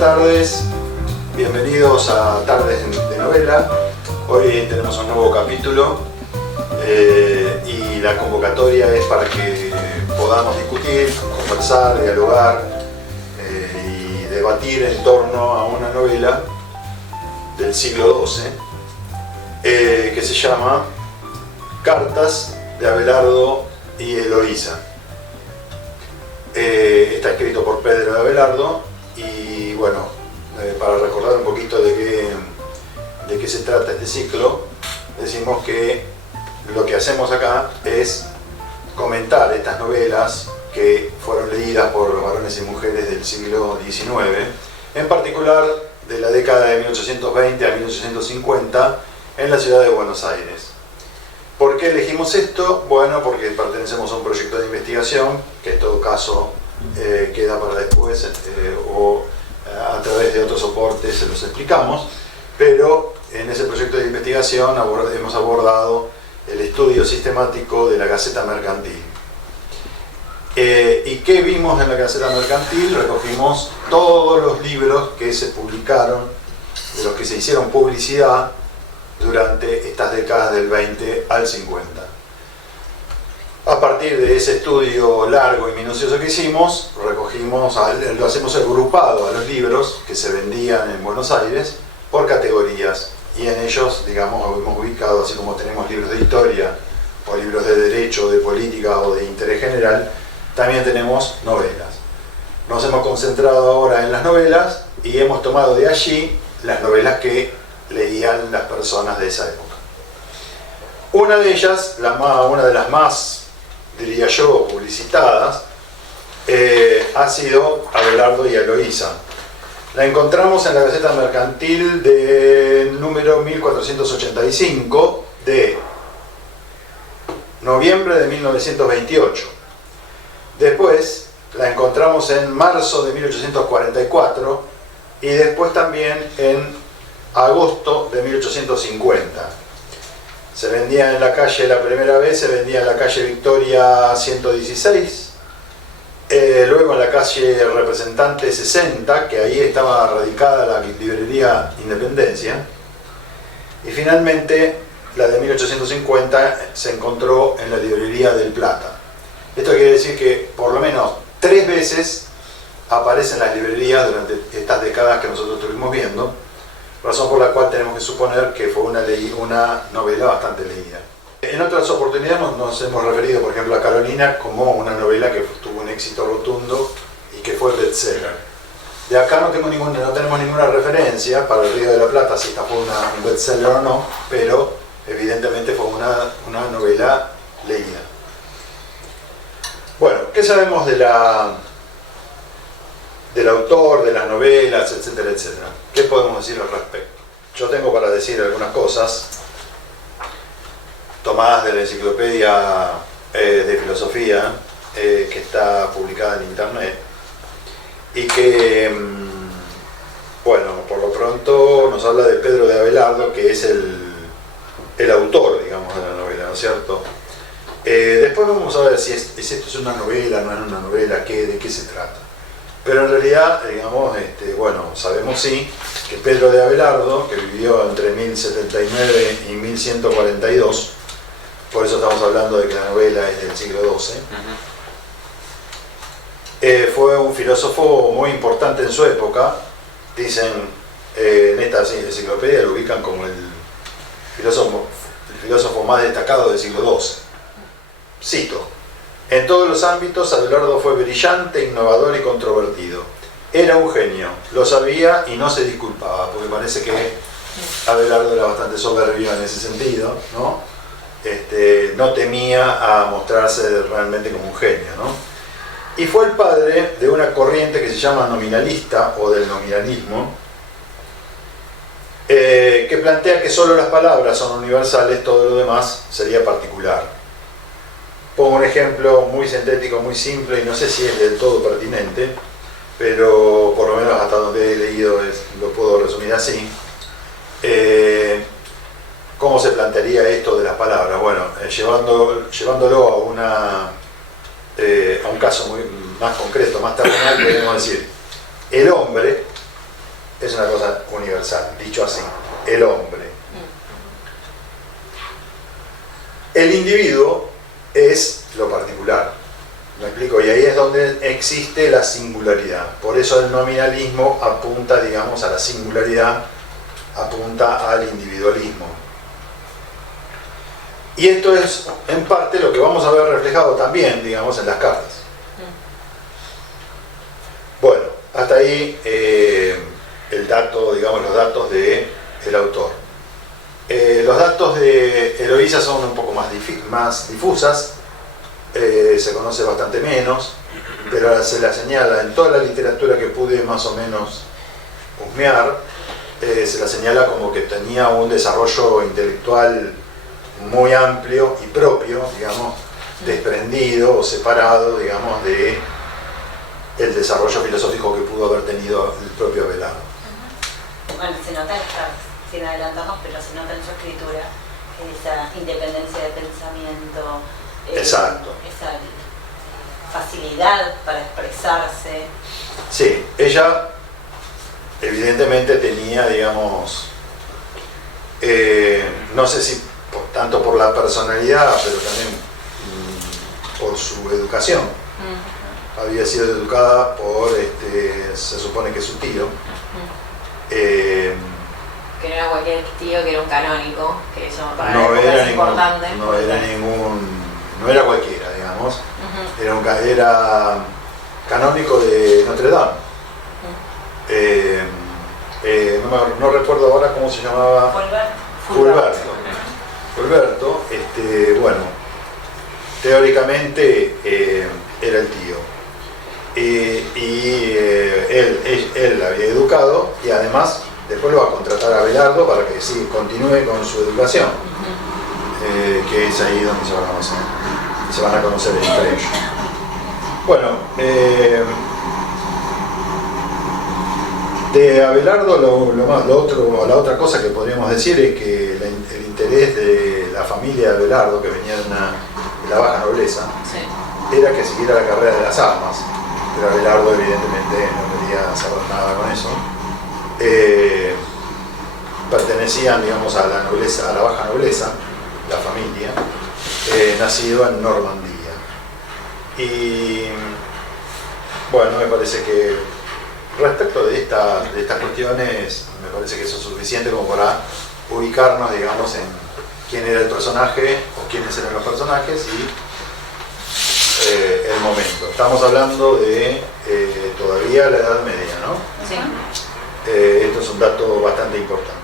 tardes, bienvenidos a Tardes de Novela. Hoy tenemos un nuevo capítulo y la convocatoria es para que podamos discutir, conversar, dialogar y debatir en torno a una novela del siglo XII que se llama Cartas de Abelardo y Eloísa. Está escrito por Pedro de Abelardo y bueno, para recordar un poquito de qué se trata este ciclo, decimos que lo que hacemos acá es comentar estas novelas que fueron leídas por varones y mujeres del siglo XIX, en particular de la década de 1820 a 1850 en la ciudad de Buenos Aires. ¿Por qué elegimos esto? Bueno, porque pertenecemos a un proyecto de investigación que en todo caso queda para después o a través de otros soportes se los explicamos, pero en ese proyecto de investigación hemos abordado el estudio sistemático de la Gaceta Mercantil. ¿Y qué vimos en la Gaceta Mercantil? Recogimos todos los libros que se publicaron, de los que se hicieron publicidad durante estas décadas del 20 al 50. A partir de ese estudio largo y minucioso que hicimos, lo hacemos agrupado a los libros que se vendían en Buenos Aires por categorías, y en ellos, digamos, hemos ubicado, así como tenemos libros de historia o libros de derecho, de política o de interés general, también tenemos novelas. Nos hemos concentrado ahora en las novelas y hemos tomado de allí las novelas que leían las personas de esa época. Una de ellas, una de las más, diría yo, publicitadas, ha sido Abelardo y Eloísa. La encontramos en la Gaceta Mercantil del número 1485 de noviembre de 1928. Después la encontramos en marzo de 1844 y después también en agosto de 1850. Se vendía en la calle, la primera vez se vendía en la calle Victoria 116, luego en la calle Representante 60, que ahí estaba radicada la librería Independencia, y finalmente la de 1850 se encontró en la librería del Plata. Esto quiere decir que por lo menos 3 veces aparecen las librerías durante estas décadas que nosotros estuvimos viendo, razón por la cual tenemos que suponer que fue una novela bastante leída. En otras oportunidades nos hemos referido, por ejemplo, a Carolina como una novela que tuvo un éxito rotundo y que fue bestseller. De acá no tenemos ninguna referencia para El Río de la Plata, si esta fue un bestseller o no, pero evidentemente fue una novela leída. Bueno, ¿qué sabemos del autor, de las novelas, etcétera, etcétera? ¿Qué podemos decir al respecto? Yo tengo para decir algunas cosas tomadas de la enciclopedia de filosofía que está publicada en internet y que, bueno, por lo pronto nos habla de Pedro de Abelardo, que es el autor, digamos, de la novela, ¿no es cierto? Después vamos a ver si esto es una novela, no es una novela, de qué se trata. Pero en realidad, digamos, bueno, sabemos sí que Pedro de Abelardo, que vivió entre 1079 y 1142, por eso estamos hablando de que la novela es del siglo XII, fue un filósofo muy importante en su época. Dicen, en esta enciclopedia lo ubican como el filósofo más destacado del siglo XII. Cito: en todos los ámbitos, Abelardo fue brillante, innovador y controvertido. Era un genio, lo sabía y no se disculpaba, porque parece que Abelardo era bastante soberbio en ese sentido, ¿no? No temía a mostrarse realmente como un genio, ¿no? Y fue el padre de una corriente que se llama nominalista o del nominalismo, que plantea que solo las palabras son universales, todo lo demás sería particular. Pongo un ejemplo muy sintético, muy simple, y no sé si es del todo pertinente, pero por lo menos hasta donde he leído lo puedo resumir así. ¿Cómo se plantearía esto de las palabras? Bueno, llevándolo a un caso más concreto, más terrenal, podemos decir, el hombre es una cosa universal, dicho así, el hombre. El individuo es lo particular, ¿me explico? Y ahí es donde existe la singularidad. Por eso el nominalismo apunta, digamos, a la singularidad, apunta al individualismo. Y esto es, en parte, lo que vamos a ver reflejado también, digamos, en las cartas. Bueno, hasta ahí el dato, digamos, los datos del autor. Los datos de Eloísa son un poco más difusas, se conoce bastante menos, pero se la señala en toda la literatura que pude más o menos husmear, se la señala como que tenía un desarrollo intelectual muy amplio y propio, digamos, desprendido o separado, digamos, de el desarrollo filosófico que pudo haber tenido el propio Abelardo. Bueno, se nota sin adelantarnos, pero se nota en su escritura esa independencia de pensamiento, exacto, esa facilidad para expresarse. Sí, ella evidentemente tenía, digamos, no sé si tanto por la personalidad, pero también por su educación. Había sido educada por, se supone que su tío. Que no era cualquier tío, que era un canónico, que eso para no la época era es importante. No era cualquiera, digamos. Era canónico de Notre Dame. No recuerdo ahora cómo se llamaba. Fulberto, bueno, teóricamente era el tío. Él la había educado y además después lo va a contratar a Abelardo para que sí, continúe con su educación, que es ahí donde se van a conocer entre ellos. Bueno, de Abelardo la otra cosa que podríamos decir es que el interés de la familia de Abelardo, que venía de la baja nobleza, Sí. era que siguiera la carrera de las armas, pero Abelardo evidentemente no quería saber nada con eso. Pertenecían, digamos, a la nobleza, a la baja nobleza, la familia, nacido en Normandía. Y bueno, me parece que respecto de estas cuestiones, me parece que eso es suficiente como para ubicarnos, digamos, en quién era el personaje o quiénes eran los personajes y el momento. Estamos hablando de todavía la Edad Media, ¿no? Sí. Esto es un dato bastante importante.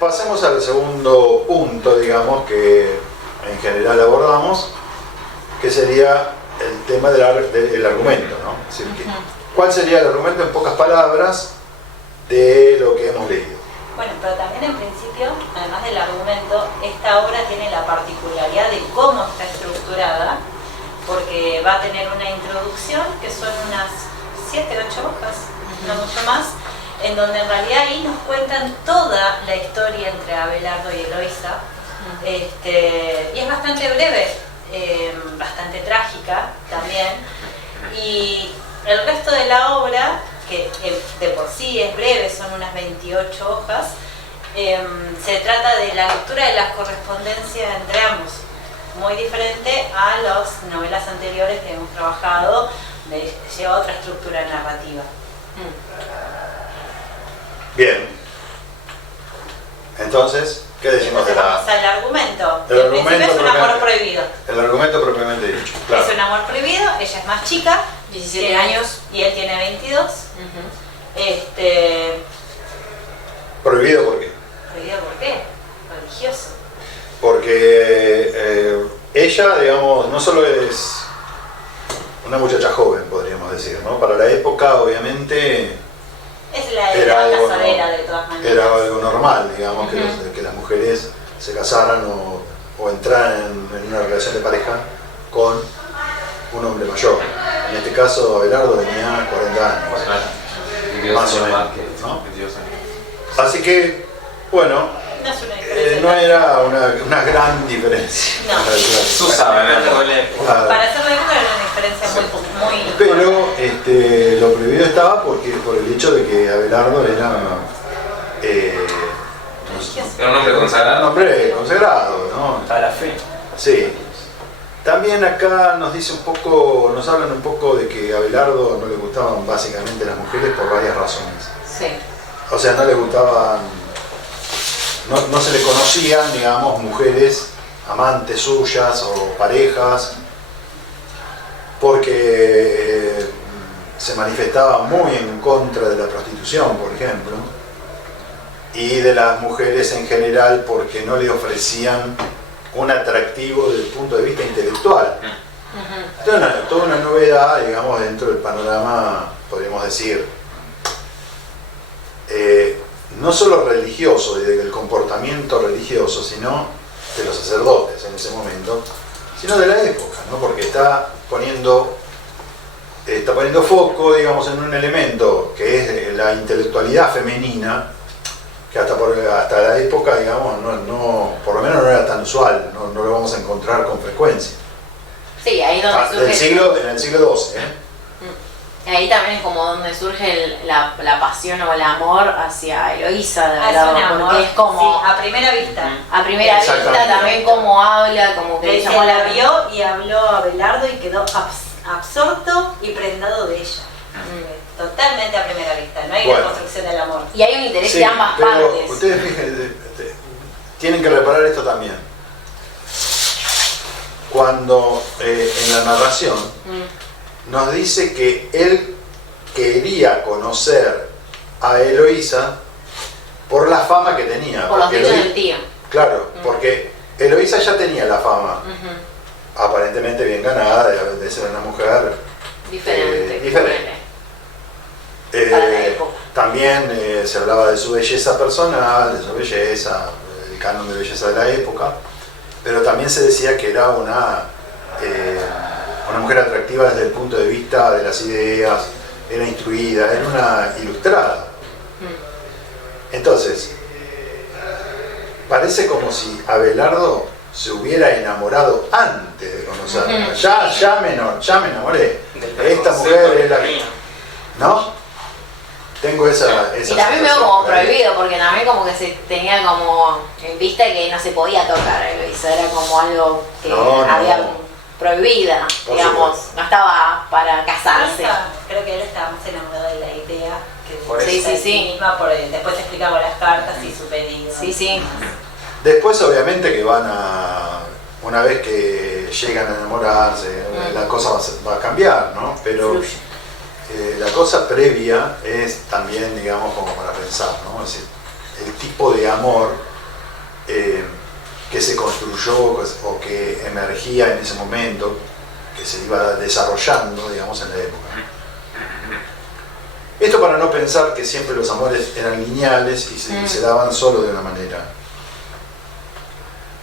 Pasemos al segundo punto, digamos, que en general abordamos, que sería el tema del argumento, ¿no? Es decir, ¿cuál sería el argumento en pocas palabras de lo que hemos leído? Bueno, pero también en principio, además del argumento, esta obra tiene la particularidad de cómo está estructurada, porque va a tener una introducción que son unas 7, 8 hojas, no mucho más, en donde en realidad ahí nos cuentan toda la historia entre Abelardo y Eloísa, y es bastante breve, bastante trágica también, y el resto de la obra, que de por sí es breve, son unas 28 hojas, se trata de la lectura de las correspondencias entre ambos, muy diferente a las novelas anteriores que hemos trabajado, lleva otra estructura narrativa. Bien. Entonces, ¿qué decimos de la...? Vamos al argumento. El En argumento principio es un amor propiamente- prohibido. El argumento propiamente dicho, claro. Es un amor prohibido, ella es más chica, 17 años. y él tiene 22. ¿Prohibido por qué? ¿Prohibido por qué? Religioso. Porque ella, digamos, no solo es una muchacha joven, podríamos decir, ¿no? Para la época, obviamente, Es la era edad algo, casadera de todas maneras. era algo normal, digamos, que las mujeres se casaran o entraran en una relación de pareja con un hombre mayor. En este caso, Abelardo tenía 40 años. Más o menos, ¿no? Así que, bueno, No es una diferencia. no era una gran diferencia. No. Tú sabes, ¿verdad? Claro. Para hacer la época era una diferencia muy... Pero lo prohibido gustaba por el hecho de que Abelardo era un hombre consagrado. Un hombre consagrado, ¿no? A la fe. Sí. También acá nos hablan un poco de que a Abelardo no le gustaban básicamente las mujeres por varias razones. Sí. O sea, no le gustaban, no se le conocían, digamos, mujeres amantes suyas o parejas, porque se manifestaba muy en contra de la prostitución, por ejemplo, y de las mujeres en general porque no le ofrecían un atractivo desde el punto de vista intelectual. Toda una novedad, digamos, dentro del panorama, podríamos decir, no solo religioso y del comportamiento religioso, sino de los sacerdotes en ese momento, sino de la época, ¿no? Porque está poniendo foco, digamos, en un elemento que es la intelectualidad femenina, que hasta la época, digamos, por lo menos no era tan usual, no lo vamos a encontrar con frecuencia. Sí, ahí donde surge... En el siglo XII, Ahí también es como donde surge la pasión o el amor hacia Eloísa, de verdad, porque es como... Sí, a primera vista. A primera vista también como habla, como que Le llamó la vio y habló a Abelardo y quedó absorto y prendado de ella. Totalmente a primera vista, no hay una construcción del amor. Y hay un interés de ambas partes. Ustedes fíjense, tienen que reparar esto también. Cuando en la narración nos dice que él quería conocer a Eloísa por la fama que tenía. Por los dichos del tío. Claro, porque Eloísa ya tenía la fama, aparentemente bien ganada, de ser una mujer diferente. Para la época. También se hablaba de su belleza personal, de su belleza, el canon de belleza de la época, pero también se decía que era una mujer atractiva desde el punto de vista de las ideas, era instruida, era una ilustrada. Entonces, parece como si Abelardo se hubiera enamorado antes de conocerla. Ya me enamoré. Esta mujer es la que... ¿No? Tengo esa y también veo como prohibido, porque también como que se tenía como en vista que no se podía tocar a Eloísa, era como algo que había prohibida, digamos, no estaba para casarse. Creo que él estaba más enamorado de la idea que de sí misma, después explicamos las cartas y su pedido. Sí. Después obviamente que una vez que llegan a enamorarse, la cosa va a cambiar, ¿no? Pero la cosa previa es también, digamos, como para pensar, ¿no? Es decir, el tipo de amor que se construyó o que emergía en ese momento, que se iba desarrollando, digamos, en la época. Esto para no pensar que siempre los amores eran lineales y se daban solo de una manera.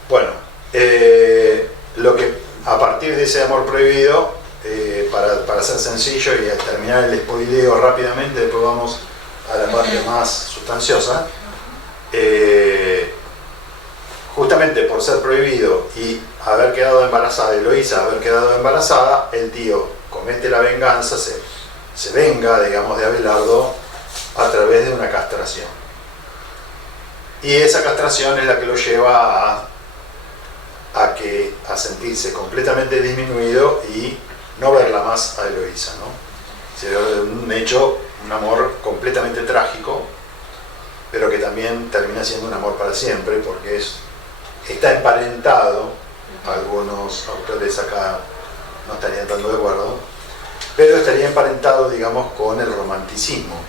Bueno, lo que a partir de ese amor prohibido, para ser sencillo y terminar el spoileo rápidamente, después vamos a la parte más sustanciosa. Justamente por ser prohibido y haber quedado embarazada, Eloísa haber quedado embarazada, el tío comete la venganza, se venga, digamos, de Abelardo a través de una castración. Y esa castración es la que lo lleva a sentirse completamente disminuido y no verla más a Eloísa, ¿no? Sería un hecho, un amor completamente trágico, pero que también termina siendo un amor para siempre, porque está emparentado, algunos autores acá no estarían tanto de acuerdo, pero estaría emparentado, digamos, con el romanticismo,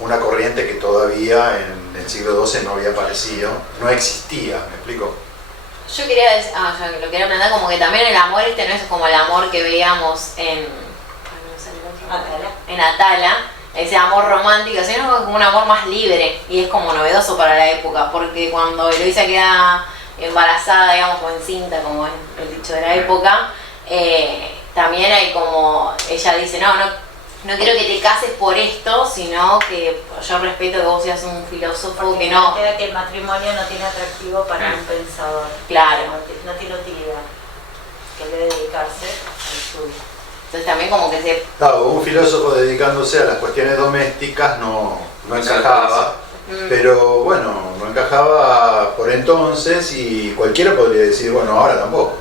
una corriente que todavía en el siglo XII no había aparecido, no existía, ¿me explico? Yo quería decir, yo lo quería plantear como que también el amor no es como el amor que veíamos en Atala, ese amor romántico, sino como un amor más libre, y es como novedoso para la época, porque cuando Eloísa queda embarazada, digamos, o encinta, como es el dicho de la época, también hay como, ella dice, no quiero que te cases por esto, sino que yo respeto que vos seas un filósofo. Porque que no... plantea que el matrimonio no tiene atractivo para un pensador. Claro. No tiene utilidad, que debe dedicarse al estudio. Entonces también como que se... Claro, un filósofo dedicándose a las cuestiones domésticas no encajaba, pero bueno, no encajaba por entonces y cualquiera podría decir, bueno, ahora tampoco.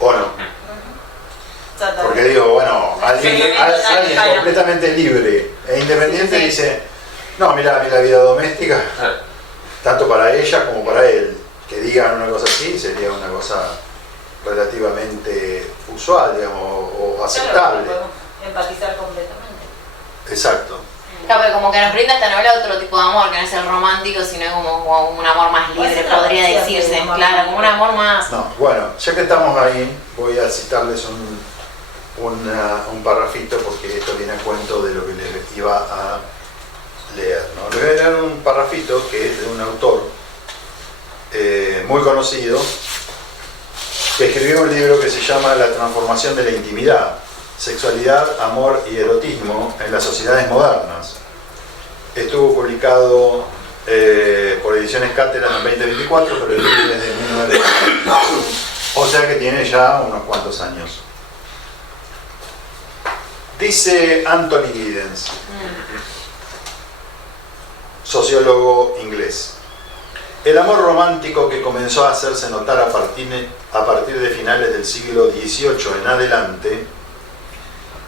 ¿O no? Porque digo, bueno, alguien completamente libre e independiente dice, no, mira, a mí la vida doméstica, tanto para ella como para él, que digan una cosa así sería una cosa relativamente usual, digamos, o aceptable. Claro, podemos empatizar completamente. Exacto. Claro, pero como que nos brinda esta novela otro tipo de amor, que no es el romántico, sino como un amor más libre, podría decirse. Claro, como un amor más... No, bueno, ya que estamos ahí, voy a citarles un parrafito porque esto viene a cuento de lo que les iba a leer, ¿no? Les voy a leer un parrafito que es de un autor muy conocido que escribió un libro que se llama La transformación de la intimidad, sexualidad, amor y erotismo en las sociedades modernas. Estuvo publicado por Ediciones Cátedra en 2024, pero el libro es de 1990, o sea que tiene ya unos cuantos años. Dice Anthony Giddens, sociólogo inglés: el amor romántico que comenzó a hacerse notar a partir de finales del siglo XVIII en adelante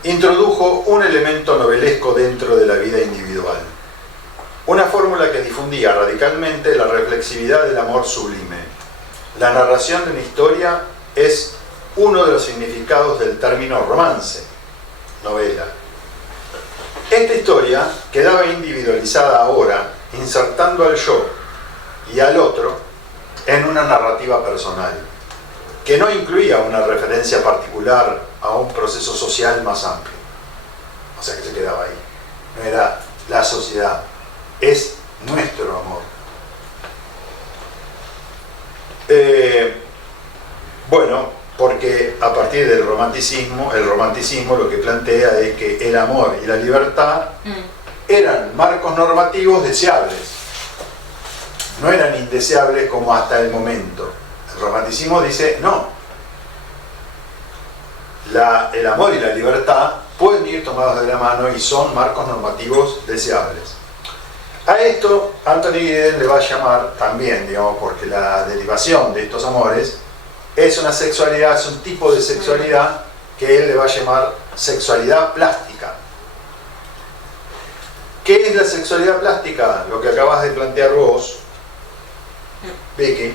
introdujo un elemento novelesco dentro de la vida individual, una fórmula que difundía radicalmente la reflexividad del amor sublime. La narración de una historia es uno de los significados del término romance, novela. Esta historia quedaba individualizada ahora, insertando al yo y al otro en una narrativa personal, que no incluía una referencia particular a un proceso social más amplio. O sea que se quedaba ahí. No era la sociedad, es nuestro amor. Bueno, porque a partir del romanticismo, el romanticismo lo que plantea es que el amor y la libertad eran marcos normativos deseables, no eran indeseables como hasta el momento. El romanticismo dice, no, el amor y la libertad pueden ir tomados de la mano y son marcos normativos deseables. A esto Anthony Giddens le va a llamar también, digamos, porque la derivación de estos amores es una sexualidad, es un tipo de sexualidad que él le va a llamar sexualidad plástica. ¿Qué es la sexualidad plástica? Lo que acabas de plantear vos, Vicky,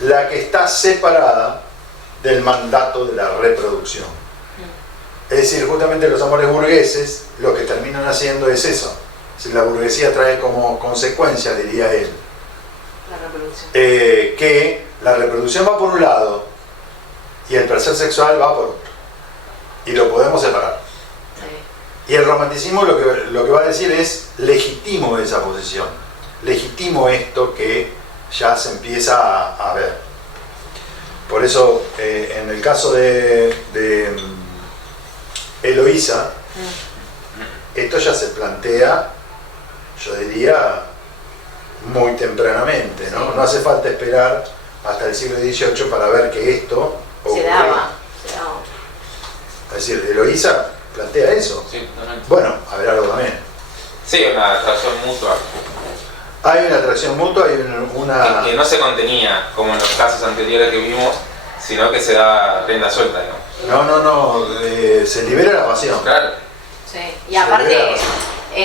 la que está separada del mandato de la reproducción. Es decir, justamente los amores burgueses lo que terminan haciendo es eso. Si la burguesía trae como consecuencia, diría él, La reproducción. Que la reproducción va por un lado y el placer sexual va por otro. Y lo podemos separar. Sí. Y el romanticismo lo que va a decir es legitimo esa posición. Legitimo esto que ya se empieza a ver. Por eso, en el caso de Eloísa, esto ya se plantea, yo diría, muy tempranamente, ¿no? No hace falta esperar hasta el siglo XVIII para ver que esto ocurría. Se daba. Es decir, Eloísa plantea eso. Sí, totalmente. Bueno, a ver algo también. Sí, una atracción mutua. Hay una atracción mutua, hay una... Que no se contenía, como en los casos anteriores que vimos, sino que se da rienda suelta, ¿no? No, se libera la pasión. Claro. Sí. Y aparte,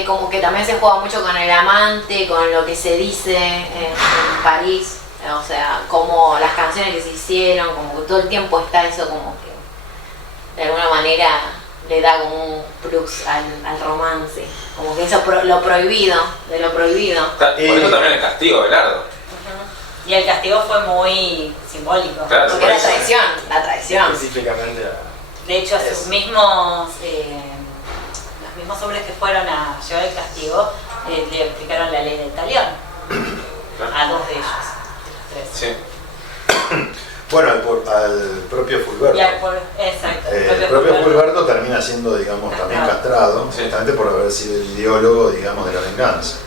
como que también se juega mucho con el amante, con lo que se dice en París, o sea, como las canciones que se hicieron, como que todo el tiempo está eso, como que de alguna manera le da como un plus al romance, como que eso lo prohibido, de lo prohibido. Por eso también el castigo, Belardo. Y el castigo fue muy simbólico. Claro, Porque era traición, la traición. Específicamente De hecho, a sus mismos, los mismos hombres que fueron a llevar el castigo, le aplicaron la ley del talión a dos de ellos, tres. Sí. Bueno, al propio Fulberto. Exacto. El propio Fulberto termina siendo, digamos, también castrado, Sí. justamente por haber sido el ideólogo, digamos, de la venganza.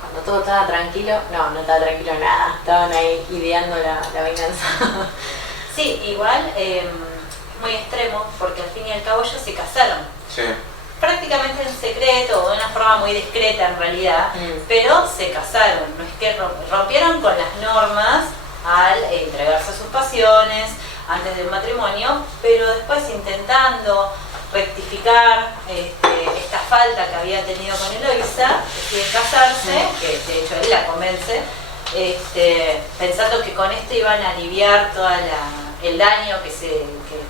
Cuando todo estaba tranquilo. No estaba tranquilo nada. Estaban ahí ideando la venganza. Sí, igual muy extremo, porque al fin y al cabo ellos se casaron. Sí. Prácticamente en secreto, o de una forma muy discreta en realidad, pero se casaron. No es que rompieron con las normas al entregarse a sus pasiones antes del matrimonio, pero después intentando rectificar esta falta que había tenido con Eloísa, deciden casarse, que de hecho él la convence, pensando que con esto iban a aliviar todo el daño que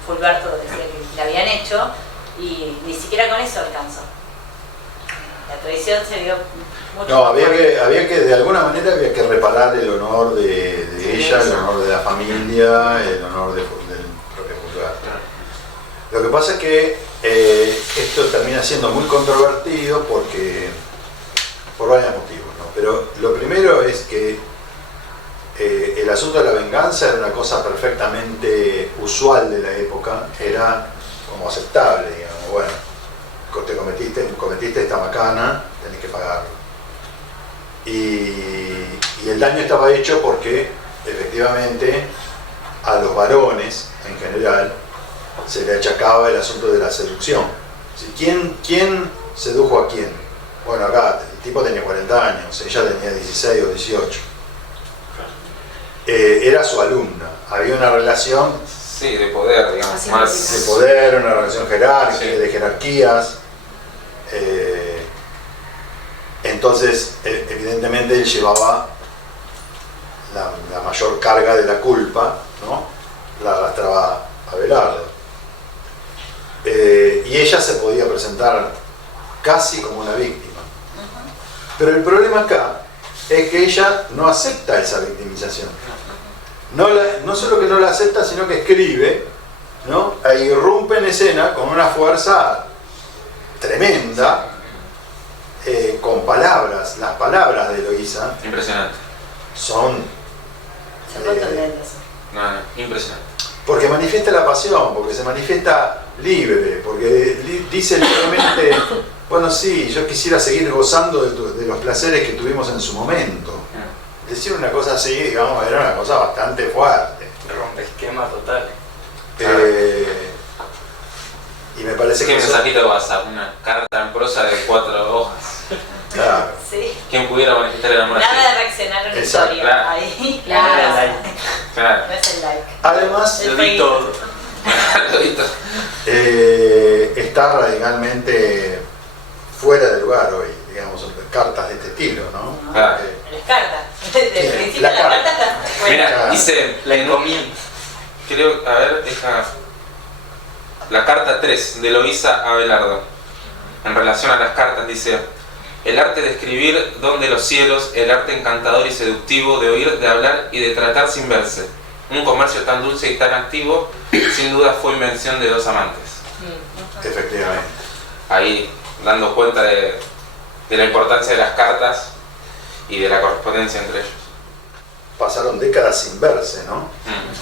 Fulberto decía que le habían hecho, y ni siquiera con eso alcanzó. La traición se vio mucho. No, había que, de alguna manera había que reparar el honor de ella, el honor de la familia, el honor del propio Fulberto. Lo que pasa es que esto termina siendo muy controvertido por varios motivos, ¿no? Pero lo primero es que el asunto de la venganza era una cosa perfectamente usual de la época, era como aceptable, digamos, bueno, cometiste esta macana, tenés que pagarlo. Y el daño estaba hecho porque efectivamente a los varones en general se le achacaba el asunto de la seducción. ¿Quién sedujo a quién? Bueno, acá el tipo tenía 40 años, ella tenía 16 o 18. Era su alumna, había una relación Sí, de poder, digamos, más... de poder, una relación jerárquica, sí, de jerarquías. Entonces, evidentemente él llevaba la mayor carga de la culpa, ¿no? La arrastraba a Abelardo. Y ella se podía presentar casi como una víctima. Pero el problema acá es que ella no acepta esa victimización. No solo que no la acepta, sino que escribe, ¿no? E irrumpe en escena con una fuerza tremenda, con palabras. Las palabras de Eloísa Impresionante. son... Impresionante. Porque manifiesta la pasión, porque se manifiesta libre, porque dice libremente, bueno, sí, yo quisiera seguir gozando de los placeres que tuvimos en su momento. Decir una cosa así, digamos, era una cosa bastante fuerte. Rompe esquema total. Y me parece ¿Qué que mensajito de WhatsApp? Una carta en prosa de 4 hojas. Claro. Sí. ¿Quién pudiera manifestar el amor así? Nada de reaccionar a una Exacto. historia. Claro. Ahí. Claro. Claro. No es el like. Además, El Lo di todo. Todito. está radicalmente fuera de lugar hoy, digamos, cartas de este estilo, ¿no? Claro. Las cartas. Desde el principio La la carta. carta está fuera. Mira, Claro. dice, La encomienda. creo, a ver, la carta 3 de Eloísa a Abelardo. En relación a las cartas dice: el arte de escribir, don de los cielos, el arte encantador y seductivo de oír, de hablar y de tratar sin verse. Un comercio tan dulce y tan activo, sin duda fue invención de dos amantes. Efectivamente. Ahí dando cuenta de la importancia de las cartas y de la correspondencia entre ellos. Pasaron décadas sin verse, ¿no?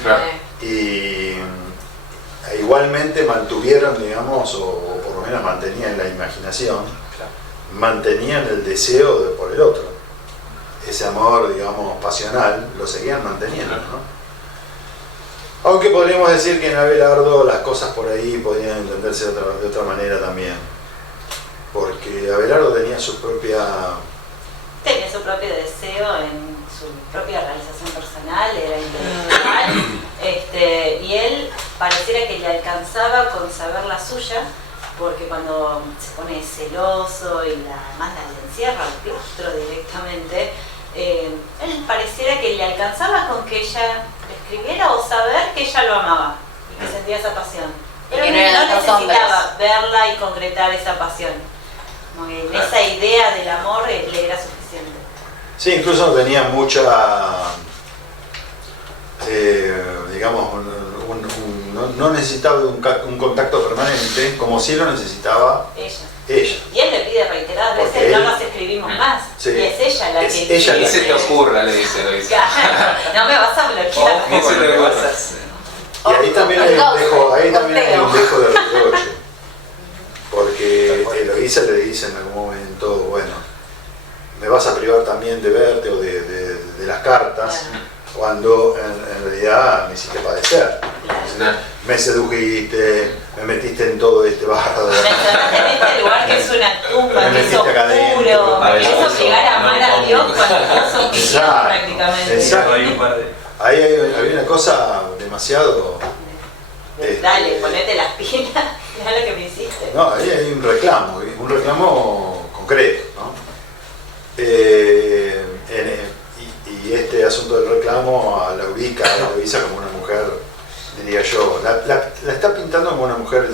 Claro. Y igualmente mantuvieron, digamos, o por lo menos mantenían la imaginación, mantenían el deseo por el otro. Ese amor, digamos, pasional, lo seguían manteniendo, ¿no? Aunque podríamos decir que en Abelardo las cosas por ahí podrían entenderse de otra manera también. Porque Abelardo tenía su propio deseo en su propia realización personal, era intelectual, y él pareciera que le alcanzaba con saber la suya, porque cuando se pone celoso y además la encierra al claustro directamente, él pareciera que le alcanzaba con que ella le escribiera o saber que ella lo amaba y que sentía esa pasión. Y Pero que no no eran dos necesitaba verla y concretar esa pasión. Como que Claro. esa idea del amor le era suficiente. Sí, incluso tenía mucha, digamos, no necesitaba un contacto permanente, como si lo necesitaba ella. Y él le pide reiteradas Porque veces, no él- nos escribimos más. Sí. Y es ella la Es que... ella Ni la se te ocurra, le dice Eloísa. No me vas a bloquear. Ni se te ocurra. Y ahí también hay un dejo de reproche, porque Eloísa le dice en algún momento, bueno, me vas a privar también de verte o de las cartas, cuando en realidad me hiciste padecer. Me sedujiste, me metiste en todo este bardo. Me encerraste en este lugar que es una tumba, Me que es metiste acá adentro. oscuro. Me querés obligar a amar a Dios cuando Dios sos mi Dios Exacto, prácticamente. exacto. Hay un par de... Ahí había una cosa demasiado... Dale, ponete las pilas, mirá lo que me hiciste. No, ahí hay un reclamo concreto, ¿no? Y este asunto del reclamo la ubica como una mujer, diría yo, la está pintando como una mujer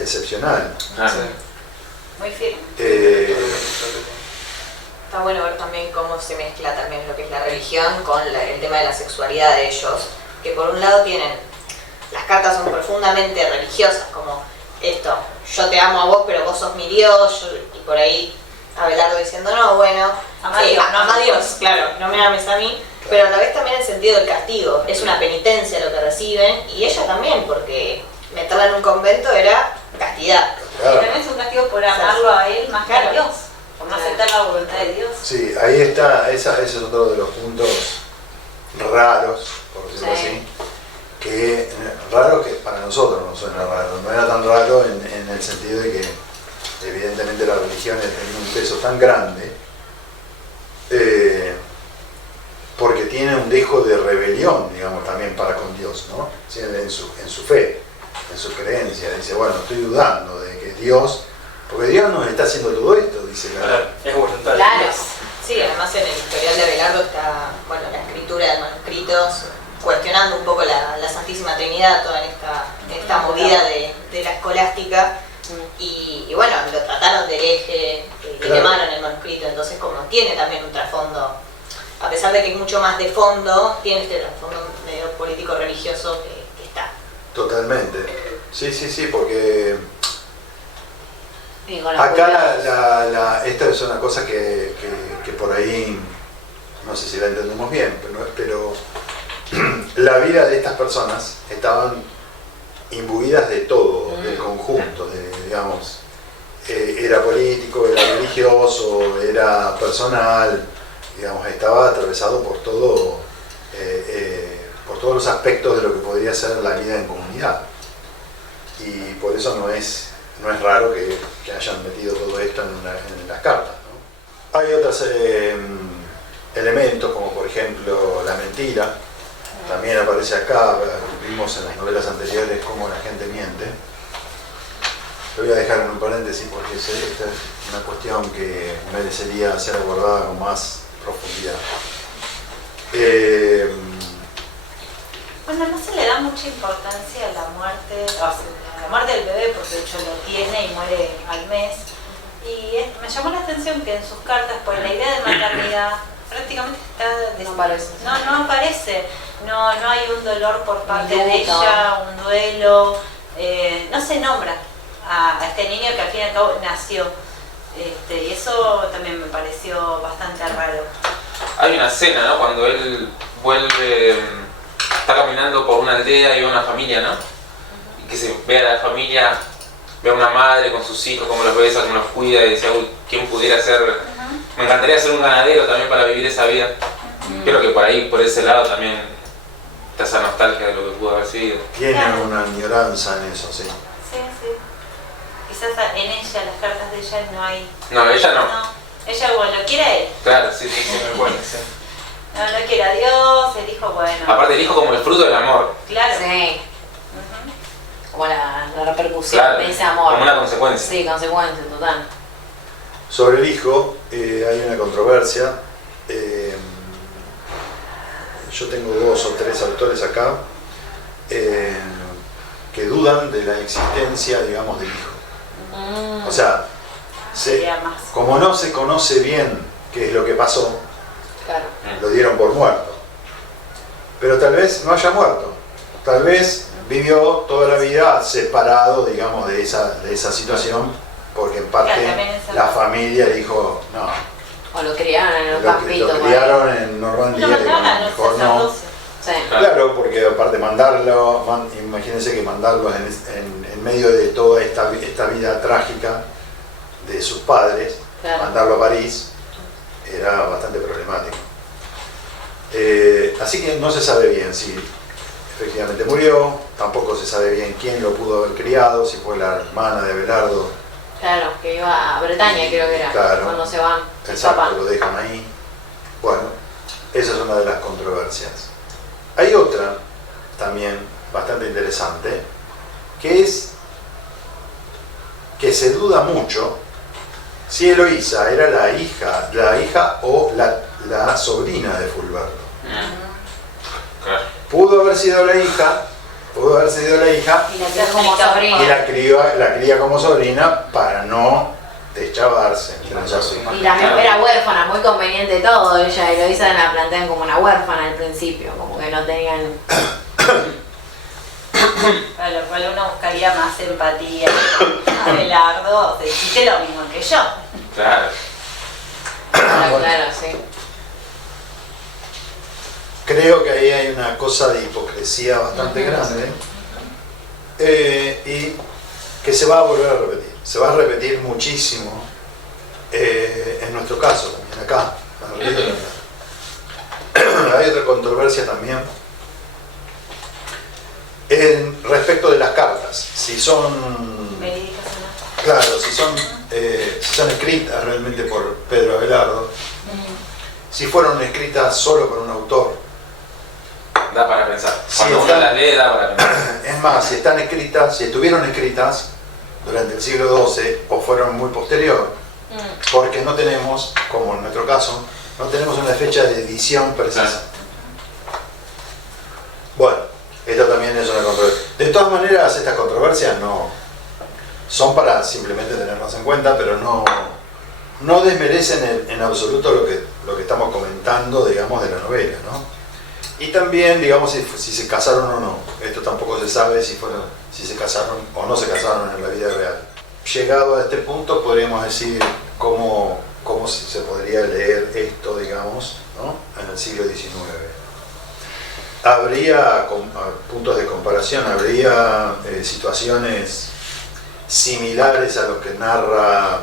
excepcional. Muy firme. Está bueno ver también cómo se mezcla también lo que es la religión con el tema de la sexualidad de ellos, que por un lado tienen, las cartas son profundamente religiosas, como esto, yo te amo a vos pero vos sos mi Dios, y por ahí Abelardo diciendo, no, bueno, Amá a Dios, no ama a Dios, claro, no me ames a mí, pero a la vez también el sentido del castigo, es una penitencia lo que reciben, y ella también, porque meterla en un convento era castidad. Claro. Y también es un castigo por amarlo a él más que a Dios, por no aceptar la voluntad de Dios. Sí, ahí está, ese es otro de los puntos raros, por decirlo así, que raro que para nosotros no suena raro, no era tan raro en el sentido de que evidentemente la religión tiene un peso tan grande porque tiene un dejo de rebelión, digamos, también para con Dios, ¿no? Sí, en su fe, en su creencia, dice, bueno, estoy dudando de que Dios, porque Dios nos está haciendo todo esto, dice la... Es voluntario. Claro. Sí, además en el historial de Abelardo está, bueno, la escritura de manuscritos, cuestionando un poco la Santísima Trinidad, toda esta movida de la escolástica, y bueno, lo trataron de hereje, le quemaron el manuscrito, entonces como tiene también un trasfondo, a pesar de que hay mucho más de fondo, tiene este trasfondo medio político-religioso que está. Totalmente. Sí, porque Sí, con la acá esta es una cosa que por ahí, no sé si la entendemos bien, pero la vida de estas personas estaban imbuidas de todo, del conjunto, digamos, era político, era religioso, era personal, digamos, estaba atravesado por todo, por todos los aspectos de lo que podría ser la vida en comunidad. Y por eso no es raro que hayan metido todo esto en las cartas, ¿no? Hay otros elementos, como por ejemplo la mentira. También aparece acá, vimos en las novelas anteriores cómo la gente miente. Lo voy a dejar en un paréntesis porque esta es una cuestión que merecería ser abordada con más profundidad. Bueno, no se le da mucha importancia a la muerte, a la muerte del bebé, porque de hecho lo tiene y muere al mes. Y me llamó la atención que en sus cartas, pues la idea de maternidad prácticamente está... No aparece. No aparece. No hay un dolor por parte de ella, un duelo. No se nombra a este niño que al fin y al cabo nació. Y eso también me pareció bastante raro. Hay una escena, ¿no? Cuando él vuelve, está caminando por una aldea y ve una familia, ¿no? Y que se ve a la familia, ve a una madre con sus hijos, cómo los besa, cómo los cuida, y dice, uy, ¿quién pudiera ser? Me encantaría ser un ganadero también para vivir esa vida. Creo que por ahí, por ese lado también está esa nostalgia de lo que pudo haber sido. Tiene una añoranza en eso, sí. Sí. Quizás en ella, las cartas de ella no hay... No, ella no. Ella, bueno, lo quiere a él. Claro, sí. Bueno, sí. No lo quiere a Dios, el hijo, bueno. Aparte el hijo como el fruto del amor. Claro. Sí, Ujú. como la repercusión Claro, de ese amor. como una consecuencia. Sí, consecuencia, total. Sobre el hijo hay una controversia. Yo tengo 2 o 3 autores acá que dudan de la existencia, digamos, del hijo. O sea, Sería más. como no se conoce bien qué es lo que pasó, Claro. lo dieron por muerto. Pero tal vez no haya muerto. Tal vez vivió toda la vida separado, digamos, de esa situación, porque en parte Claro, también esa- la familia dijo, no, O lo criaron en los lo campitos. criaron en Normandía, Lo que mandaban a los mejor no. sacerdotes. Sí. Claro, porque aparte imagínense que mandarlos en medio de toda esta vida trágica de sus padres, Claro. mandarlo a París, era bastante problemático. Así que no se sabe bien si efectivamente murió, tampoco se sabe bien quién lo pudo haber criado, si fue la hermana de Abelardo. Claro, que iba a Bretaña, creo que era, Claro. cuando se van, se Exacto, escapan. lo dejan ahí. Bueno, esa es una de las controversias. Hay otra también bastante interesante, que es que se duda mucho si Eloísa era la hija o la sobrina de Fulberto. Claro. Pudo haber sido la hija, Y la crió como sobrina. y la cría como sobrina para no deschavarse. Y también era huérfana, muy conveniente todo. Ella y Eloísa la plantean como una huérfana al principio, como que no tenían. A lo cual uno buscaría más empatía. Abelardo, te hiciste lo mismo que yo. Claro. Claro, sí. Creo que ahí hay una cosa de hipocresía bastante grande y que se va a volver a repetir. Se va a repetir muchísimo en nuestro caso también, acá. Hay otra controversia también respecto de las cartas. Si son, Verídicas o no. claro, si son escritas realmente por Pedro Abelardo, si fueron escritas solo por un autor. Da para pensar. Sí, Cuando uno está. las lee, da para pensar. Es más, si están escritas, si estuvieron escritas durante el siglo XII o fueron muy posterior, porque no tenemos, como en nuestro caso, no tenemos una fecha de edición precisa. Bueno, esto también es una controversia. De todas maneras, estas controversias no son para simplemente tenerlas en cuenta, pero no desmerecen en absoluto lo que estamos comentando, digamos, de la novela, ¿no? Y también, digamos, si se casaron o no. Esto tampoco se sabe si se casaron o no se casaron en la vida real. Llegado a este punto, podríamos decir cómo se podría leer esto, digamos, ¿no? En el siglo XIX. Habría puntos de comparación, habría situaciones similares a lo que narra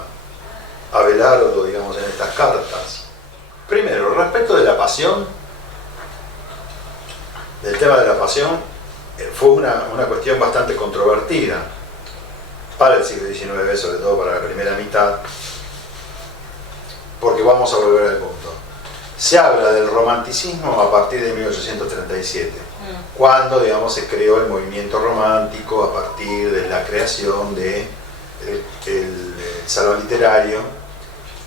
Abelardo, digamos, en estas cartas. Primero, respecto de la pasión, del tema de la pasión, fue una cuestión bastante controvertida para el siglo XIX, sobre todo para la primera mitad, porque vamos a volver al punto. Se habla del romanticismo a partir de 1837, cuando, digamos, se creó el movimiento romántico a partir de la creación del salón literario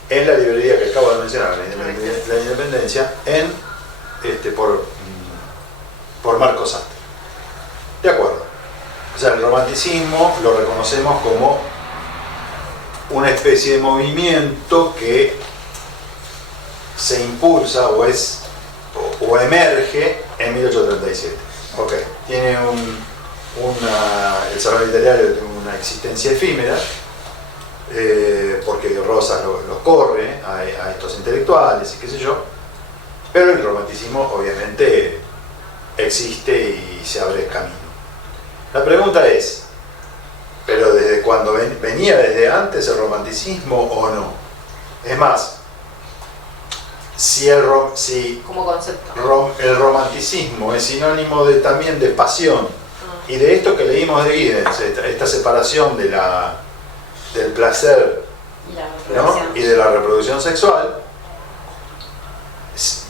en la librería que acabo de mencionar, la Independencia, por Marco Sastre. De acuerdo. O sea, el romanticismo lo reconocemos como una especie de movimiento que se impulsa o emerge en 1837. Ok, tiene el salón literario tiene una existencia efímera, porque Rosas los corre a estos intelectuales y qué sé yo, pero el romanticismo obviamente existe y se abre camino. La pregunta es, ¿pero desde cuando venía desde antes el romanticismo o no? Es más, si Como concepto. el romanticismo es sinónimo también de pasión y de esto que leímos de Giddens, esta separación del placer, ¿no? Y de la reproducción sexual,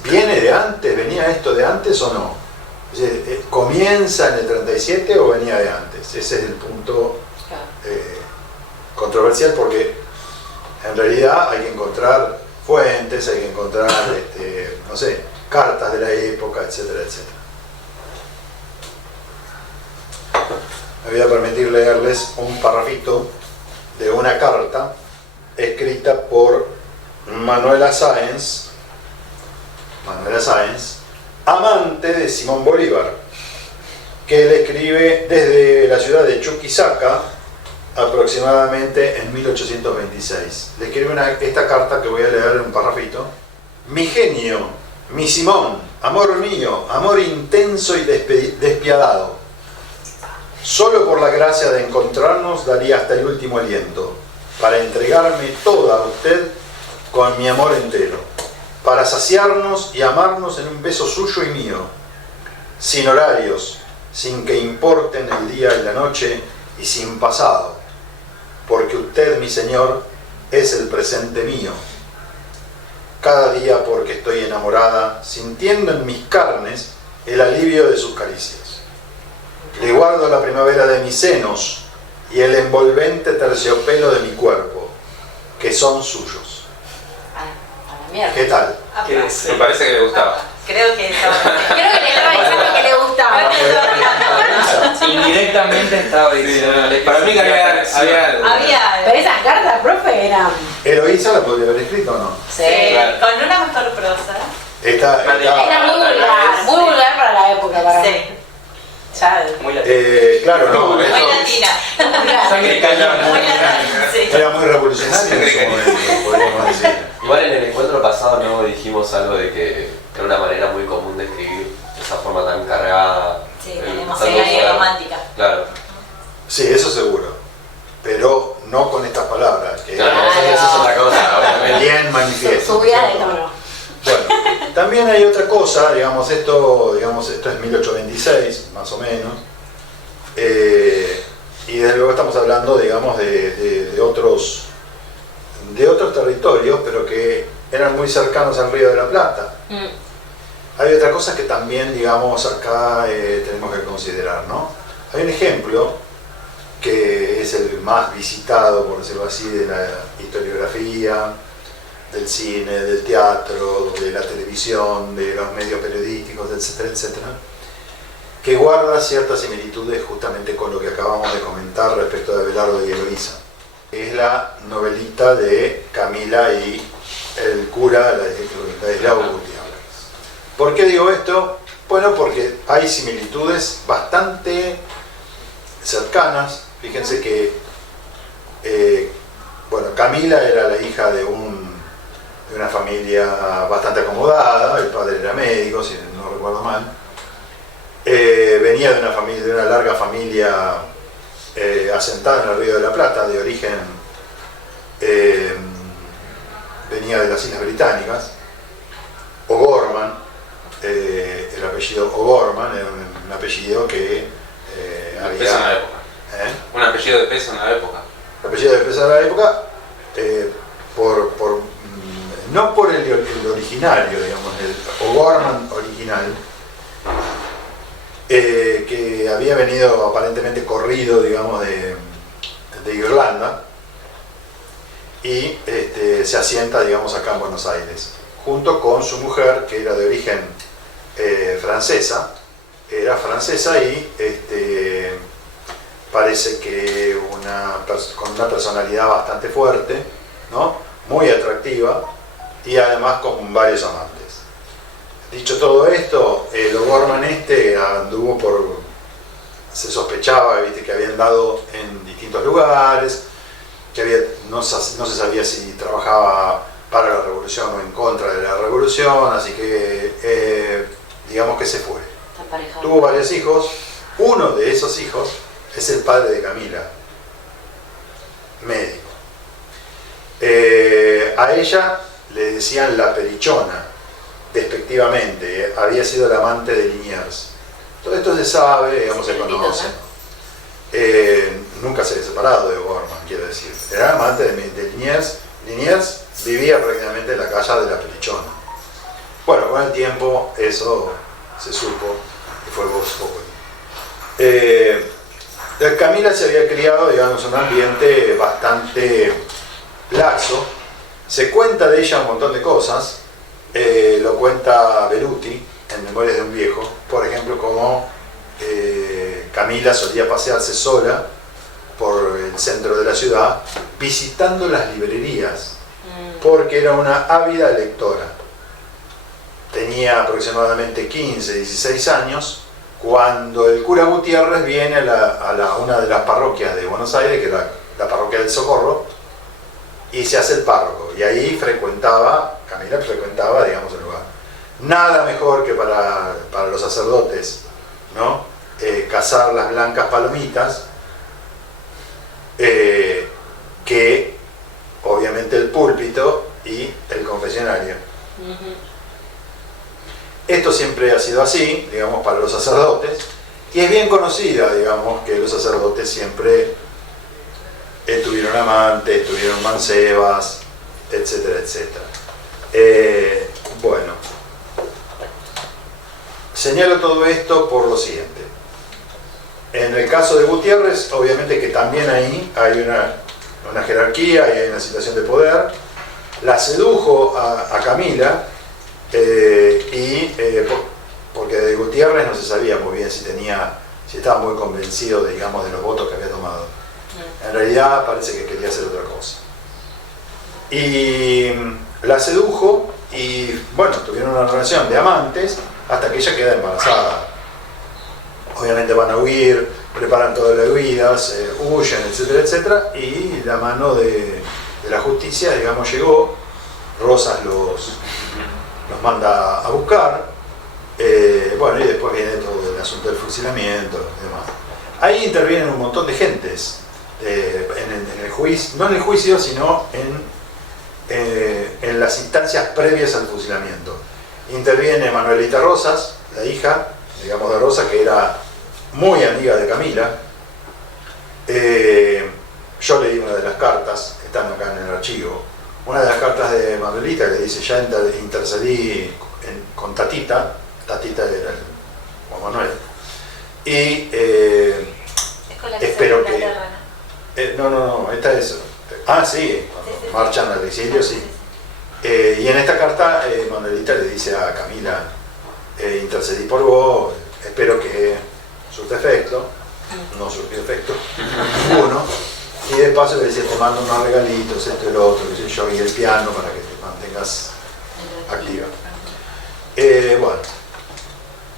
¿venía esto de antes o no? ¿Comienza en el 37 o venía de antes? Ese es el punto controversial, porque en realidad hay que encontrar fuentes, hay que encontrar, no sé, cartas de la época, etcétera, etcétera. Me voy a permitir leerles un parrafito de una carta escrita por Manuela Sáenz, amante de Simón Bolívar, que le escribe desde la ciudad de Chuquisaca aproximadamente en 1826. Le escribe esta carta que voy a leer en un parrafito. Mi genio, mi Simón, amor mío, amor intenso y despiadado. Solo por la gracia de encontrarnos daría hasta el último aliento, para entregarme toda a usted con mi amor entero. para saciarnos y amarnos en un beso suyo y mío, sin horarios, sin que importen el día y la noche y sin pasado, porque usted, mi Señor, es el presente mío. Cada día porque estoy enamorada, sintiendo en mis carnes el alivio de sus caricias. Le guardo la primavera de mis senos y el envolvente terciopelo de mi cuerpo, que son suyos. A la mierda. ¿Qué tal? Me parece que le gustaba. Creo que estaba. Creo que le estaba diciendo que le gustaba. Indirectamente estaba diciendo. Para mí que había algo. Pero esas cartas, profe, eran... ¿Eloísa la podría haber escrito o no? Sí. Claro. Con una mejor prosa. Está, Era muy vulgar para la época, para mí. Sí. Ya. Muy claro, no, Muy eso latina. Sangre cañón. Muy latina. Sí. era muy revolucionario en ese momento, podríamos decir. Igual en el encuentro pasado no dijimos algo de que era una manera muy común de escribir, esa forma tan cargada. Sí, el- tenemos tanto ahí usar- romántica. Claro. Sí, eso seguro. Pero no con estas palabras, que Claro, esa es otra cosa, obviamente. bien manifiestas. Subida de tono. Bueno, también hay otra cosa, digamos, esto es 1826, más o menos, y desde luego estamos hablando, digamos, de otros territorios, pero que eran muy cercanos al Río de la Plata. Hay otra cosa que también, digamos, acá tenemos que considerar, ¿no? Hay un ejemplo que es el más visitado, por decirlo así, de la historiografía, del cine, del teatro, de la televisión, de los medios periodísticos, etcétera, etcétera, que guarda ciertas similitudes justamente con lo que acabamos de comentar respecto de Abelardo y Eloísa. Es la novelita de Camila y el cura, Ladislao Gutiérrez. ¿Por qué digo esto? Bueno, porque hay similitudes bastante cercanas. Fíjense que Camila era la hija de una familia bastante acomodada, el padre era médico, si no recuerdo mal. Venía de una larga familia asentada en el Río de la Plata, de origen, venía de las Islas Británicas. O'Gorman, el apellido O'Gorman era un apellido que había... Peso en la época. Un apellido de peso en la época. El apellido de peso de la época, no por el originario, digamos, el O'Gorman original, que había venido aparentemente corrido, digamos, de Irlanda, y se asienta, digamos, acá en Buenos Aires, junto con su mujer, que era de origen francesa, y parece que con una personalidad bastante fuerte, ¿no? Muy atractiva, y además con varios amantes. Dicho todo esto, el O'Gorman anduvo se sospechaba, ¿viste?, que había andado en distintos lugares, que no se sabía si trabajaba para la revolución o en contra de la revolución, así que digamos que se fue. Tuvo varios hijos. Uno de esos hijos es el padre de Camila, médico. A ella le decían la Perichona, despectivamente. Había sido el amante de Liniers. Todo esto se sabe, digamos, se conoce. Nunca se había separado de O'Gorman, quiero decir. Era amante de Liniers. Liniers vivía prácticamente en la calle de la Perichona. Bueno, con el tiempo eso se supo y fue Vox Populi. Camila se había criado, digamos, en un ambiente bastante laxo. Se cuenta de ella un montón de cosas. Lo cuenta Beruti en Memorias de un viejo, por ejemplo, como Camila solía pasearse sola por el centro de la ciudad visitando las librerías, porque era una ávida lectora. Tenía aproximadamente 15, 16 años cuando el cura Gutiérrez viene a una de las parroquias de Buenos Aires, que era la parroquia del Socorro, y se hace el párroco. Y ahí Camila frecuentaba, digamos, el lugar. Nada mejor que para los sacerdotes, ¿no? Cazar las blancas palomitas, que obviamente el púlpito y el confesionario. Esto siempre ha sido así, digamos, para los sacerdotes, y es bien conocida, digamos, que los sacerdotes siempre tuvieron amantes, tuvieron mancebas, etcétera, etcétera. Bueno, señalo todo esto por lo siguiente. En el caso de Gutiérrez, obviamente que también ahí hay una jerarquía y hay una situación de poder. La sedujo a Camila, porque de Gutiérrez no se sabía muy bien si estaba muy convencido, digamos, de los votos que había tomado. En realidad parece que quería hacer otra cosa. Y la sedujo y, bueno, tuvieron una relación de amantes hasta que ella queda embarazada. Obviamente van a huir, preparan todas las huidas, huyen, etcétera, etcétera, y la mano de la justicia, digamos, llegó. Rosas los manda a buscar, bueno, y después viene todo el asunto del fusilamiento y demás. Ahí intervienen un montón de gentes en el juicio, no en el juicio, sino en las instancias previas al fusilamiento. Interviene Manuelita Rosas, la hija, digamos, de Rosa, que era muy amiga de Camila. Yo leí una de las cartas, que están acá en el archivo, una de las cartas de Manuelita que dice: ya intercedí con Tatita era el Juan Manuel, y Es con la que espero se que... Inglaterra, No, esta es... sí, cuando marchan al exilio, sí. Y en esta carta Manuelita le dice a Camila: intercedí por vos, espero que surta efecto. No surtió efecto ninguno, y de paso le decía: te mando unos regalitos, esto y lo otro, qué sé yo, y el piano para que te mantengas activa. Bueno,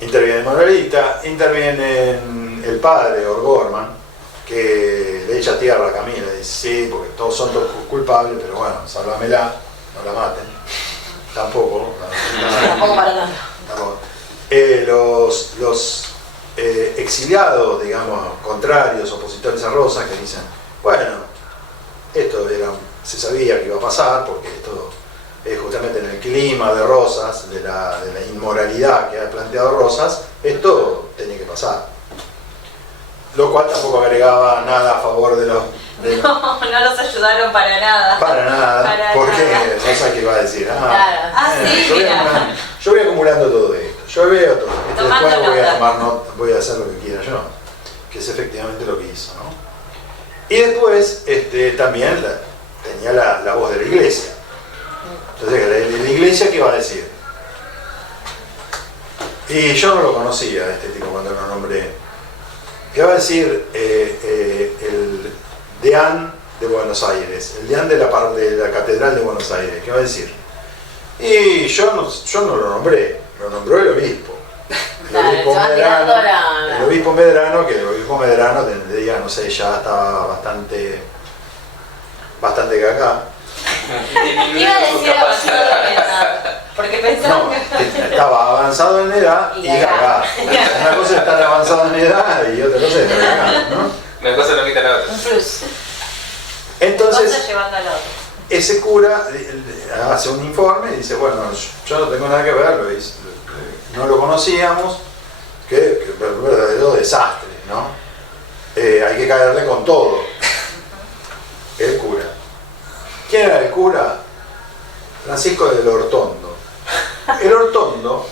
interviene Manuelita, interviene el padre O'Gorman, que le echa tierra a Camila, dice: sí, porque todos son culpables, pero bueno, sálvamela, no la maten. Tampoco Tampoco para tanto. Los exiliados, digamos, contrarios, opositores a Rosas, que dicen: bueno, esto se sabía que iba a pasar, porque esto es justamente en el clima de Rosas, de la inmoralidad que ha planteado Rosas, esto tenía que pasar. Lo cual tampoco agregaba nada a favor de los... No los ayudaron para nada. Para nada, porque Rosa que iba a decir: sí, mira. yo voy acumulando todo esto, yo veo todo esto, Tomando después voy a nota. tomar nota, voy a hacer lo que quiera yo, que es efectivamente lo que hizo, ¿no? Y después también tenía la voz de la iglesia. Entonces, la iglesia, ¿qué iba a decir? Y yo no lo conocía, este tipo, cuando lo nombré. ¿Qué va a decir el deán de Buenos Aires, el deán de la Catedral de Buenos Aires? ¿Qué va a decir? Y yo no lo nombré, lo nombró el obispo. El obispo Medrano, que el obispo Medrano tendría, no sé, ya estaba bastante cagá. Iba a decir avanzado en edad, porque pensaba No, que... estaba avanzado en edad y cagá. Una cosa es estar avanzado en edad y otra cosa es estar cagá, ¿no? Una cosa no quita la otra. Un plus. Entonces, Cosas llevando al otro. ese cura hace un informe y dice: bueno, yo no tengo nada que ver, no lo conocíamos, que verdadero desastre, ¿no? Hay que caerle con todo. El cura. ¿Quién era el cura? Francisco del Hortondo. El Hortondo,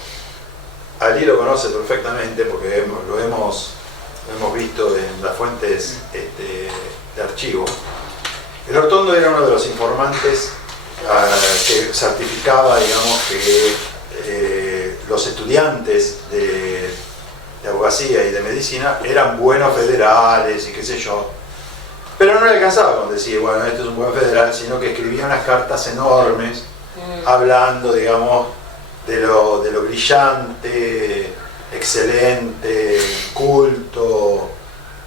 Ali lo conoce perfectamente porque lo hemos visto en las fuentes de archivo. El Hortondo era uno de los informantes que certificaba, digamos, que los estudiantes de abogacía y de medicina eran buenos federales y qué sé yo. Pero no le alcanzaba con decir: bueno, este es un buen federal, sino que escribía unas cartas enormes hablando, digamos, de lo brillante, excelente, culto,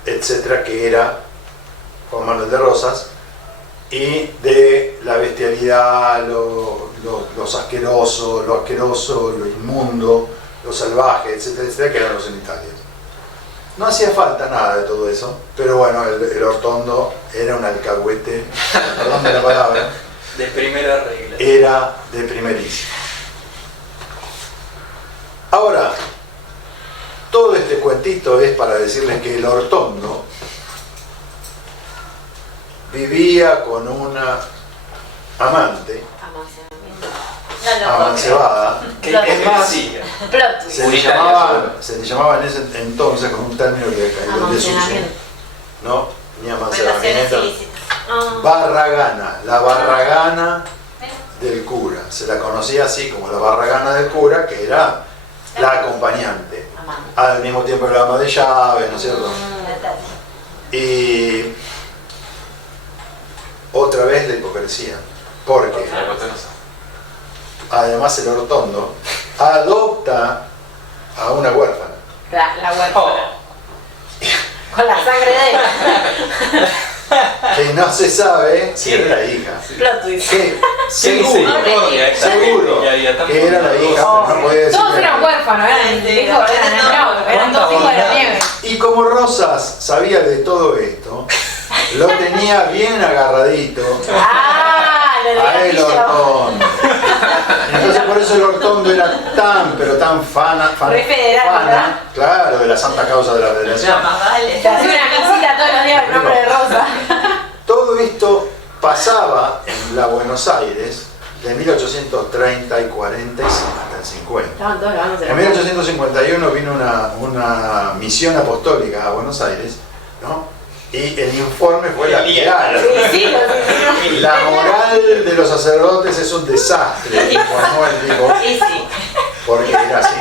etcétera, que era Juan Manuel de Rosas, y de la bestialidad, lo asqueroso, lo inmundo, lo salvaje, etcétera, etcétera, que eran los unitarios. No hacía falta nada de todo eso, pero bueno, el Hortondo era un alcahuete, perdón de la palabra, De primera regla. era de primerísimo. Ahora, todo este cuentito es para decirles que el Hortondo vivía con una amante Amancebamiento. No lo amancebada. ¿Qué Plot Es más, Plot twist. se le llamaba en ese entonces con un término que cayó en desuso, Almacenamiento. ¿no? Ni Relaciones amancebamiento. ilícitas. Ah. Barragana, la barragana del cura. Se la conocía así como la barragana del cura, que era la acompañante. Amante. Al mismo tiempo era la ama de llaves, ¿no es cierto? Y otra vez la hipocresía, porque además el Hortondo adopta a una huérfana. La huérfana. Con la sangre de él. Que no se sabe si era la hija. Plot twist. Que seguro, Hombre, seguro que era la hija, pero no podía decir Todos que era eran la hija. huérfanos, eran todos hijos de la nieve. Y como Rosas sabía de todo esto, lo tenía bien agarradito Ah, a el Hortondo. Entonces por eso el Hortondo era tan, pero tan Re federal, ¿verdad? claro, de la santa causa de la federación. Más vale. Te hacía una visita todos los días el nombre de Rosa. Todo esto pasaba en la Buenos Aires de 1830 y 40 hasta el 50. Estaban todos lavándose En la cara. 1851 vino una misión apostólica a Buenos Aires, ¿no? Y el informe fue lapidario. Sí, sí, La moral de los sacerdotes es un desastre, informó el tipo, Y sí. porque era así.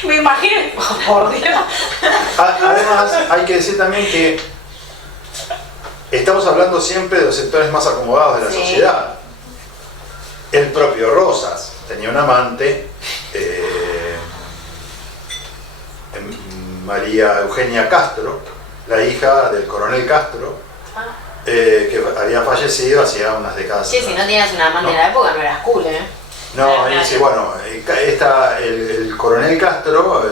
sí. Me imagino, por Dios. Además, hay que decir también que estamos hablando siempre de los sectores más acomodados de la Sí. sociedad. El propio Rosas tenía un amante, María Eugenia Castro, la hija del coronel Castro, que había fallecido hacía unas décadas. Sí, si no tenías una amante en la época no eras cool, ¿eh? No, ahí dice, bueno, el coronel Castro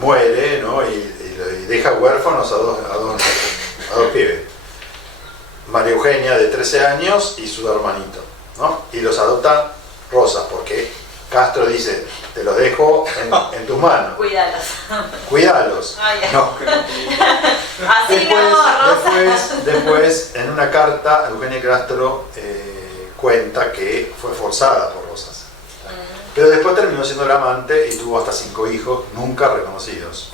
muere, ¿no? Y deja huérfanos a dos pibes. María Eugenia de 13 años y su hermanito, ¿no? Y los adopta Rosas, porque Castro dice, te los dejo en tus manos, Cuídalos. cuídalos. Ay, ay. No. Así no, Rosa. Después, en una carta, Eugenia Castro cuenta que fue forzada por Rosas. Pero después terminó siendo la amante y tuvo hasta 5 hijos, nunca reconocidos.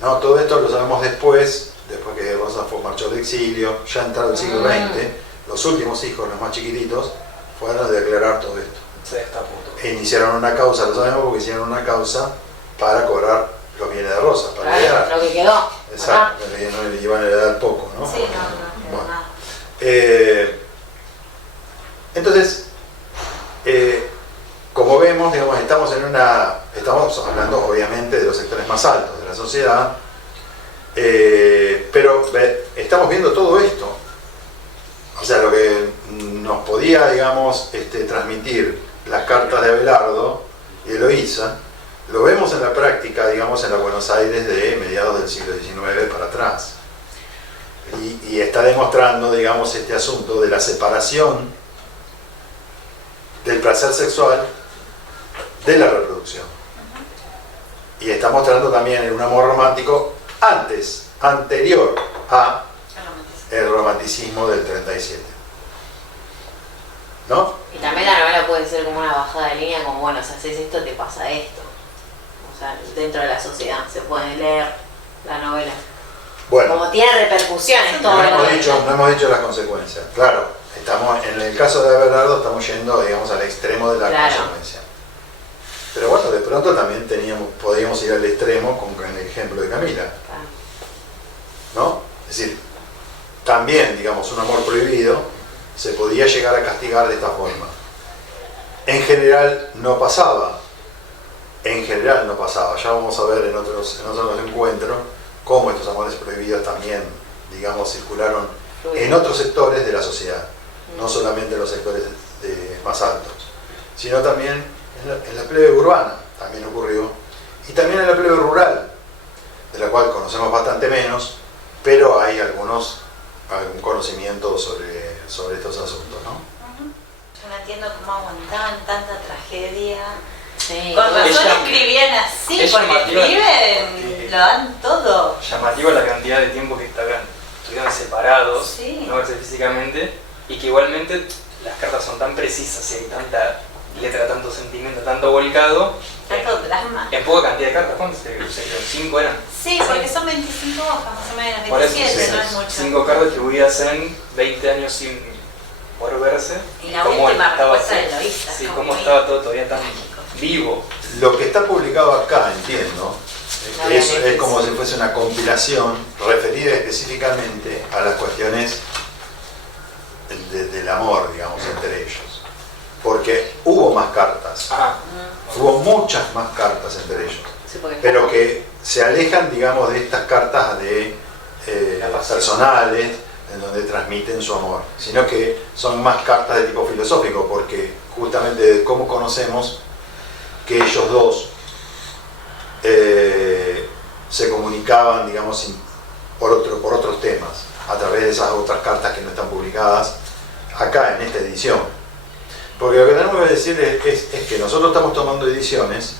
No, todo esto lo sabemos después que Rosas marchó al exilio, ya entrado el siglo XX, los últimos hijos, los más chiquititos, fueron a declarar todo esto. E iniciaron una causa, lo sabemos porque hicieron una causa para cobrar los bienes de Rosas, para heredar. Claro, lo que quedó. Exacto, no le iban a heredar poco, ¿no? Sí, no, Bueno. nada. Entonces, como vemos, digamos, estamos hablando obviamente de los sectores más altos de la sociedad, pero estamos viendo todo esto. O sea, lo que nos podía, digamos, transmitir las cartas de Abelardo y Eloísa, lo vemos en la práctica, digamos, en la Buenos Aires de mediados del siglo XIX para atrás. Y está demostrando, digamos, este asunto de la separación del placer sexual de la reproducción. Y está mostrando también un amor romántico anterior a el romanticismo del 37. ¿No? Y también la novela puede ser como una bajada de línea, como bueno, si haces esto te pasa esto. O sea, dentro de la sociedad se puede leer la novela. Bueno, Como tiene repercusiones todo no lo hemos dicho las consecuencias. Claro, en el caso de Abelardo estamos yendo, digamos, al extremo de la Claro. consecuencia. Pero bueno, de pronto también podíamos ir al extremo con el ejemplo de Camila, ¿no? Es decir, también, digamos, un amor prohibido se podía llegar a castigar de esta forma. En general no pasaba. Ya vamos a ver en otros encuentros cómo estos amores prohibidos también, digamos, circularon en otros sectores de la sociedad, no solamente en los sectores más altos, sino también en la plebe urbana, también ocurrió, y también en la plebe rural, de la cual conocemos bastante menos, pero hay algún conocimiento sobre estos asuntos, ¿no? Yo no entiendo cómo aguantaban tanta tragedia Sí. Con razón Ella- escribían así, es porque llamativa escriben, porque- lo dan todo. Llamativo la cantidad de tiempo que estuvieron separados, Sí. no verse físicamente, y que igualmente las cartas son tan precisas y hay tanta letra, tanto sentimiento, tanto volcado. Tanto plasma. En poca cantidad de cartas, ¿cuántas? 5 eran. Sí, porque son 25 hojas más o menos, Por eso, 27, sí, no es mucho. 5 cartas distribuidas en 20 años sin por verse. Y la cómo última estaba respuesta así. de Loíza, Sí, como cómo muy estaba todo todavía tan mágico. vivo. Lo que está publicado acá, entiendo, No es había como si fuese una compilación referida específicamente a las cuestiones del amor, digamos, entre ellos. Porque hubo más cartas, Ah, hubo muchas más cartas entre ellos, Sí, porque pero que se alejan, digamos, de estas cartas de La pasión. personales, en donde transmiten su amor, sino que son más cartas de tipo filosófico, porque justamente de cómo conocemos que ellos dos se comunicaban, digamos, por otros temas, a través de esas otras cartas que no están publicadas acá en esta edición. Porque lo que tenemos que decir es que nosotros estamos tomando ediciones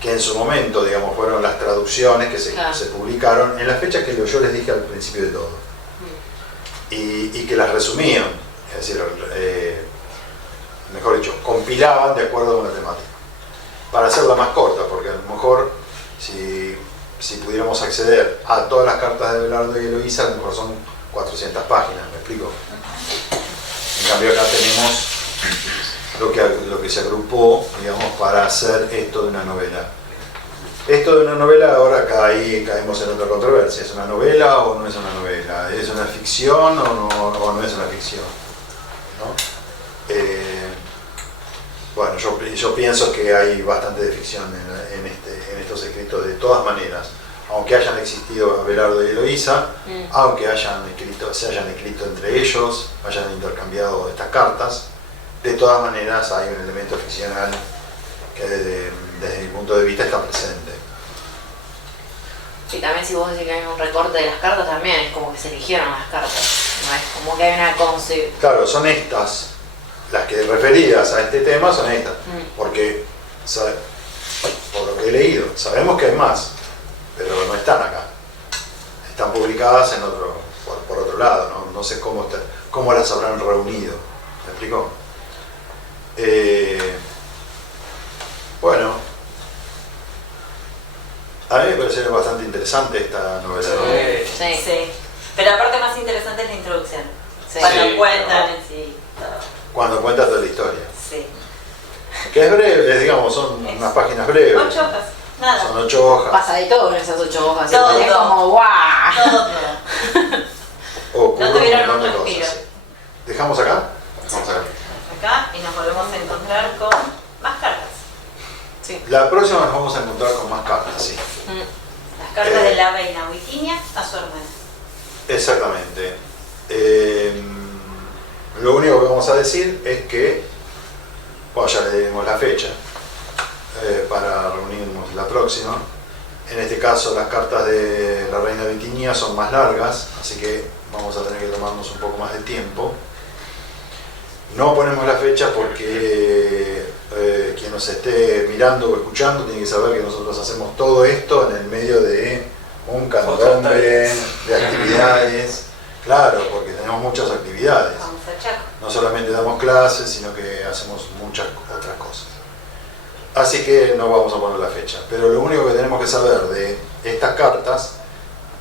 que en su momento, digamos, fueron las traducciones que Claro. se publicaron en la fecha que yo les dije al principio de todo. Y que las resumían, es decir, mejor dicho, compilaban de acuerdo a una temática. Para hacerla más corta, porque a lo mejor si pudiéramos acceder a todas las cartas de Abelardo y Eloísa, a lo mejor son 400 páginas, ¿me explico? En cambio acá tenemos lo que se agrupó, digamos, para hacer esto de una novela. Esto de una novela, ahora caemos en otra controversia. ¿Es una novela o no es una novela? ¿Es una ficción o no es una ficción? ¿No? Bueno, yo pienso que hay bastante de ficción en estos escritos de todas maneras. Aunque hayan existido Abelardo y Eloísa, aunque se hayan escrito entre ellos, hayan intercambiado estas cartas, de todas maneras hay un elemento ficcional que desde mi punto de vista está presente. Y también si vos decís que hay un recorte de las cartas, también es como que se eligieron las cartas. No es como que hay una Claro, son estas, las que referidas a este tema son estas, porque por lo que he leído, sabemos que hay más, pero no están acá. Están publicadas por otro lado, no sé cómo las habrán reunido. ¿Me explico? Bueno, a mí me parece bastante interesante esta novela. ¿No? Sí. Sí. Pero la parte más interesante es la introducción. Sí. Cuando Sí, cuentan en sí todo. Cuando cuenta toda la historia. Sí. Que es breve, digamos, son unas páginas breves. 8 hojas, nada. Son 8 hojas. Pasa de todo en esas 8 hojas. Todo. Es como ¡guau! Todo. Ocurren No tuvieron un montón de un cosas, respiro. sí. ¿Dejamos acá? Vamos acá. Acá y nos volvemos a encontrar con más cartas. La próxima nos vamos a encontrar con más cartas, sí. Las cartas de la reina Witinia a su hermana. Exactamente. Lo único que vamos a decir es que, bueno, ya le dimos la fecha para reunirnos la próxima. En este caso las cartas de la reina Witinia son más largas, así que vamos a tener que tomarnos un poco más de tiempo. No ponemos la fecha porque quien nos esté mirando o escuchando tiene que saber que nosotros hacemos todo esto en el medio de un candombe de actividades. Claro, porque tenemos muchas actividades. Vamos a Chaco. No solamente damos clases, sino que hacemos muchas otras cosas. Así que no vamos a poner la fecha. Pero lo único que tenemos que saber de estas cartas,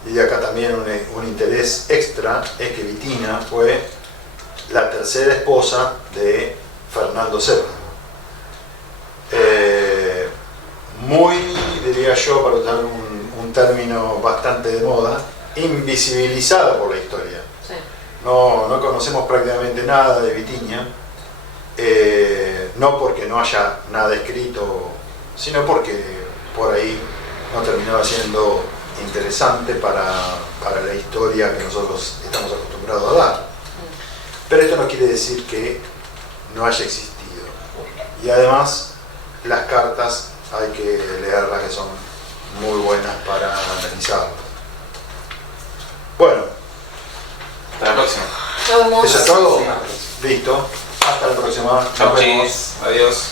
y acá también un interés extra, es que Vitina fue la tercera esposa de Fernando VII. Muy, diría yo, para usar un término bastante de moda, invisibilizada por la historia. Sí. No conocemos prácticamente nada de Vitina, no porque no haya nada escrito, sino porque por ahí no terminaba siendo interesante para la historia que nosotros estamos acostumbrados a dar. Pero esto no quiere decir que no haya existido. Y además, las cartas hay que leerlas, que son muy buenas para analizarlas. Bueno, Hasta la próxima. Nos vemos. ¿eso es todo? Listo. Hasta la próxima. Chau, Nos vemos. chis. Adiós.